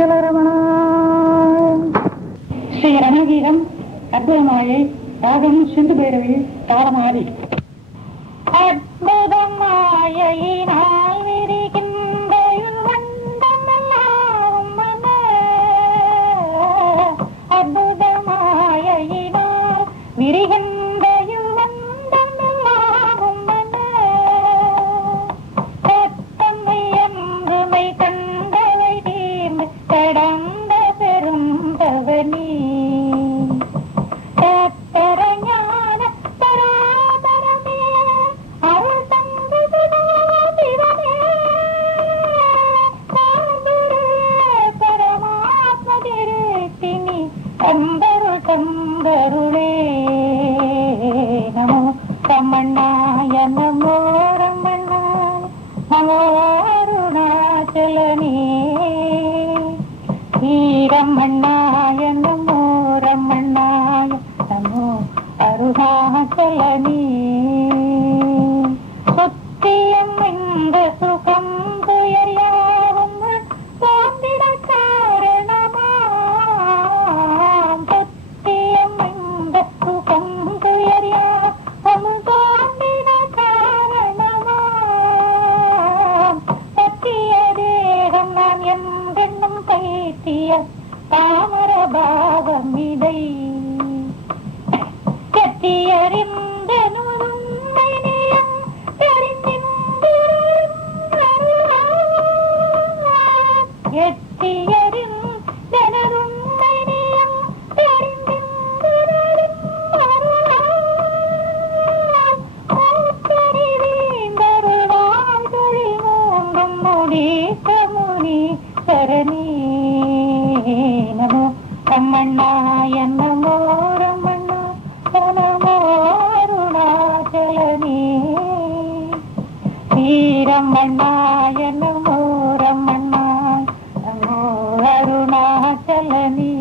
அருணாச்சலரமணா. ஸ்ரீ ரணகீதம் அற்புதமாயை ராகம் சிந்து பைரவி தாளமாதி. அற்புதமாயினால் விரிகின்ற வண்டமெல்லாம் மன, அற்புதமாயினால் விரிகின்ற வண்டமெல்லாம் மன, தத்தம்மை அன்புமை கண்டவை தீர்ந்து கடந்த பெரும் பவனி, கந்தருளே நமோ ரமணாய நமோ ரமணாய நமோ அருணாச்சலனே, ஸ்ரீரமணாய நமோ ரமணாய நமோ அருணாச்சலனே. சுத்தியம் இந்த சுகம் துயர் யாவும் தோன்றிட காரணமாம், சுத்தியம் இந்த சுகம் துயர் யாவும் தோன்றிட காரணமாம், சத்திய தேகம் நான் என் கண்ணும் கைத்திய தாமர பாவம் இதை கத்தியறிந்த நுண்மை நிலம் எத்தியறிந்தனருண்மை நிலம் தெரிந்தருளாதொழில் மூன்றும் முடித்த முனி சரணி நமோ ரமணாய நமோ ரமணா நமோ அருணாச்சலனே, ஸ்ரீரமணாய நமோ ரமணாய நமோ அருணாச்சலனே.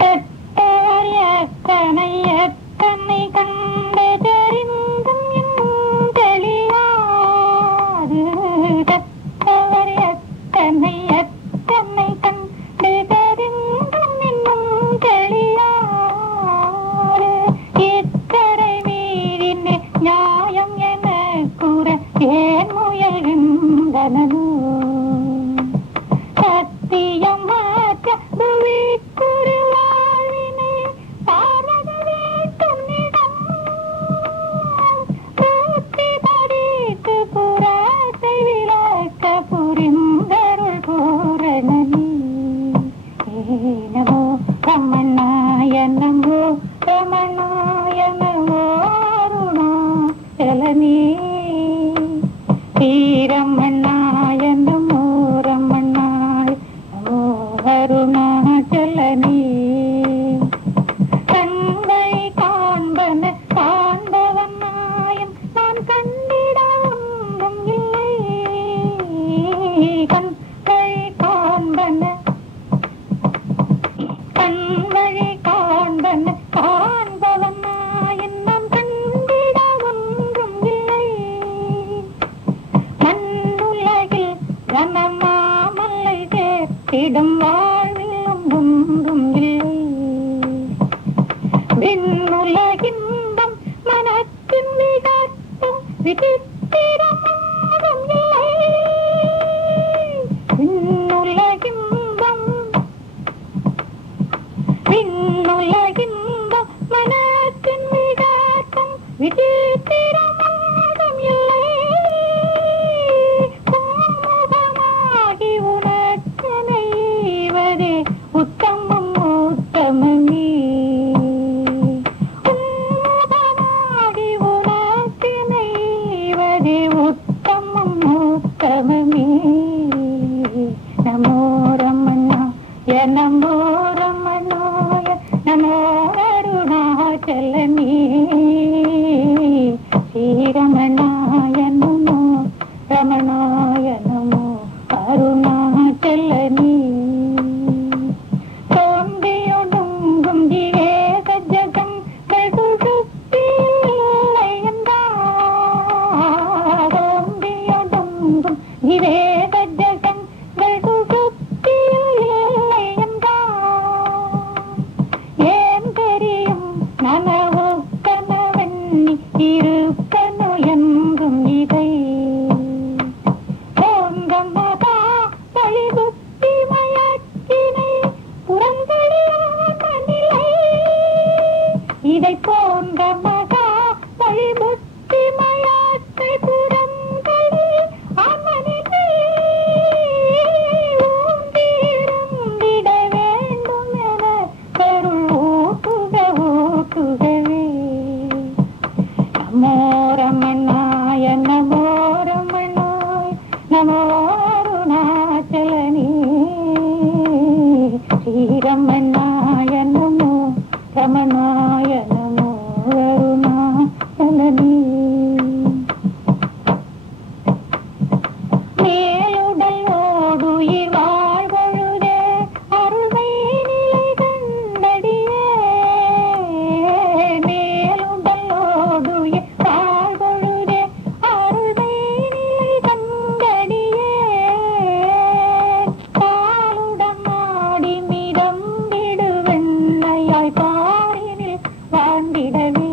தத்தவர் எத்தனை எத்தனை கண்டு தெரிந்தும் இன்னும் தெளியாது, தத்தவர் எத்தனை எத்தனை கண்டு தெரிந்தும் இன்னும் தெளியாது, இத்தரை மீறின் நியாயம் என கூற ஏன் முயல்கின்றனோ, சத்தியம் மாற்ற புவிக்குரு வாழ்வினை பார்வத வேட்டுன்னிடம் பூத்தி படித்து புறத்தை விளக்க புரிந்தருள் பூரணனி, நமோ ரமணாய நமோ ரமணாய நமோ அருணாச்சலனே, ஸ்ரீரமணாய நமோ ரமணாய நமோ அருணாச்சலனே. கண்களை காண்பன காண்பவன் நாயம் நான் கண்டிட ஒன்றும் இல்லை, கண்களை காண்பன கண்வழி காண்பன காண்பவன் நாயன் நாம் கண்டிட ஒன்றும் இல்லை, மண்ணுலகில் ரணமாமல்லை சேர்த்திடும் வாழ்விலும் ஒன்றும் இல்லை, விண்ணுலகின்பம் மனத்தின் விகட்டும் விசித்திரமாகும் இல்லை, விண்ணுலகின்பம் மனத்தின் விகட்டும் விசித்திரமாகும் இல்லை, பூமுகமாகி உனக்கு நெய்வதே உத்தமம் உத்தமமே, பூமுகமாகி உனக்கு நெய்வதே உத்தமம் உத்தமமே. நமோ ரமணாய நமோ ரமணாய நமோ அருணாச்சலனே, ஸ்ரீரமணாய நமோ ரமணாய நமோ அருணாச்சலனே. தோன்றியொடுங்கும் திவேக ஜகம் சுசுப்தியில்லை என்றார், தோன்றியொடுங்கும் திவேக ஜகங்கள் ஸ்ரீரமணாய நமோ ரமணாய நமோ அருணாச்சலனே. மேலுடல் ஓடுயிர் வாழ்வழுதே அருமை நிலை கண்டடியே. மேலுடல் ஓடுயிர் வாழ்வழுதே அருமை நிலை கண்டடியே. பாலுடன் ஆடி மிதம்பிடு வெண்ணையாய் பாரினில் வாழ்ந்திடவே.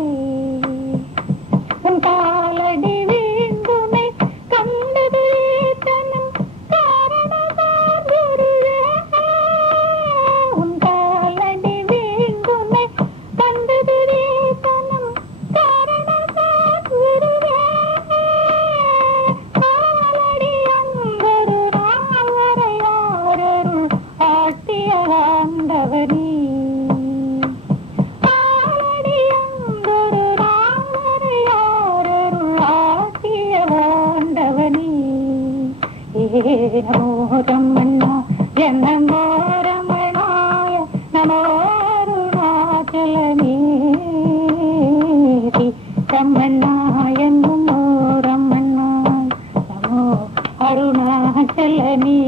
உன் காலடி வீழ்ந்துனை கண்டது தனம் காரணமார் குருவே. உன் காலடி வீழ்ந்துனை கண்டது தனம் காரணமார் குருவே. காலடி அங்கரு ராவரையாரருள் ஆட்டிய ஆண்டவனே. காலடி அங்கரு ராவரையாரருள் ஆட்டிய ஆண்டவனே. நமோ ரமணா நமோ ரமணாய நமோ அருணாச்சலனே. ரமணாய நமோ ரமணாய நமோ அருணாச்சலனே.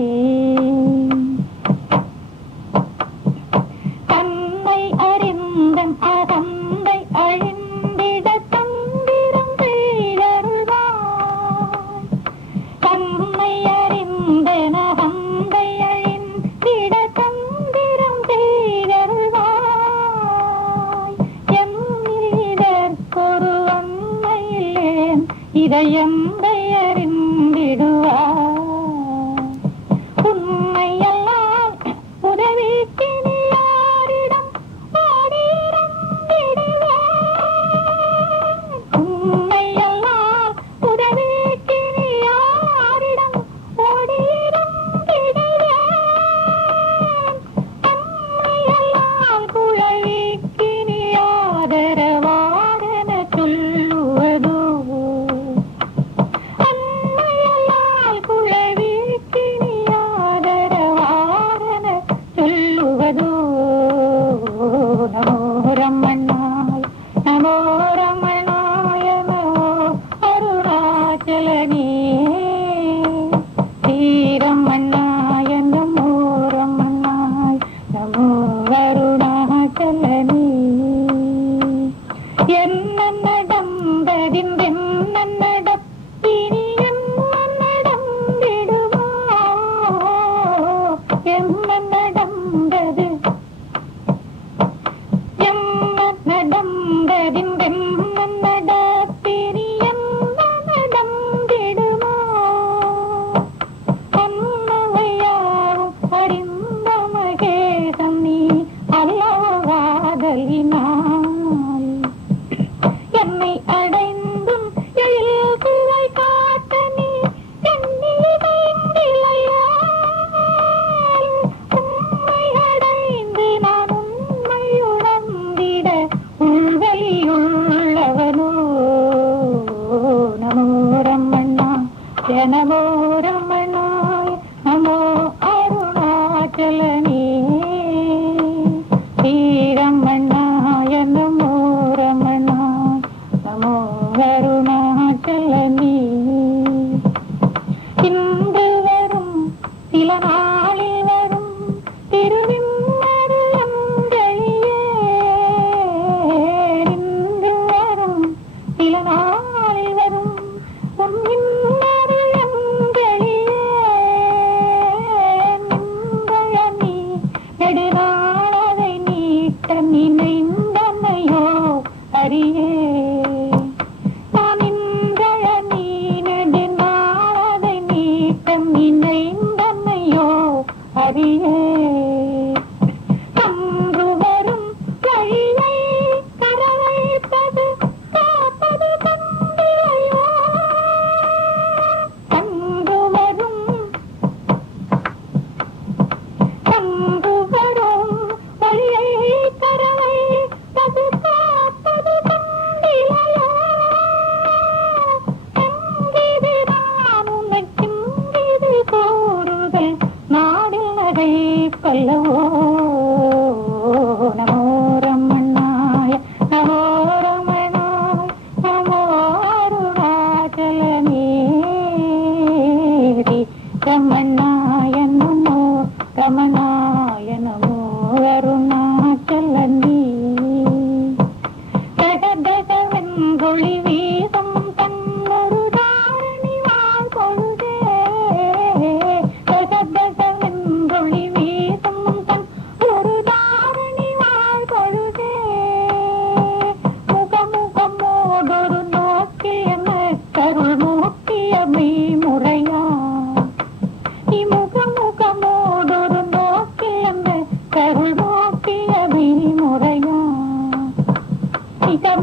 தன்னை அறிந்தன் அகந்தை அழிந்திட தந்திரம் செய்தருள்வாய். தன்னை அறிந்தன அகந்தை அழிந்திட தந்திரம் செய்தருள்வாய். எம்மிதற்கொரு அம்மையில்லேன் இதயந்தை அறிந்திடுவாய். உண்மையெல்லாம் உதவிக்கு நீ யாரிடம் ஓடியிறந்திடுவாய். உண்மையெல்லாம் உதவிக்கு நீ யாரிடம் ஓடியிறந்திடுவாய். அம்மையெல்லாம் குழவிக்கு நீ ஆதரவாடன சொல்லுவதோ.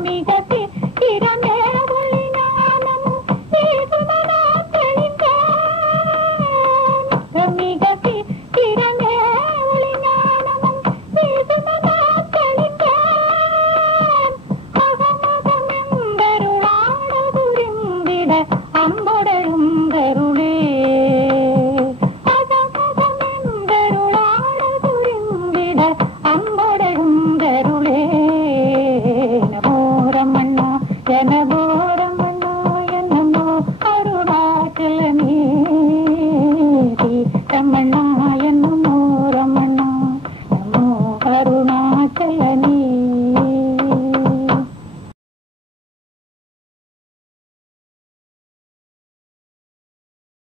மிகசி இரண்டே ஒளி ஞானமும் நீசுமனா தெளிந்தேன் மிகசி இரண்டே ஒளி ஞானமும் நீசுமனா தெளிந்தேன் அகமகமெந்தருளாடு புரிந்திட அம்புடழும் கருளே அகமகமெந்தருளாடு புரிந்திட அம்புடழும் கருளே நமோ ரமண்ணா எனவோ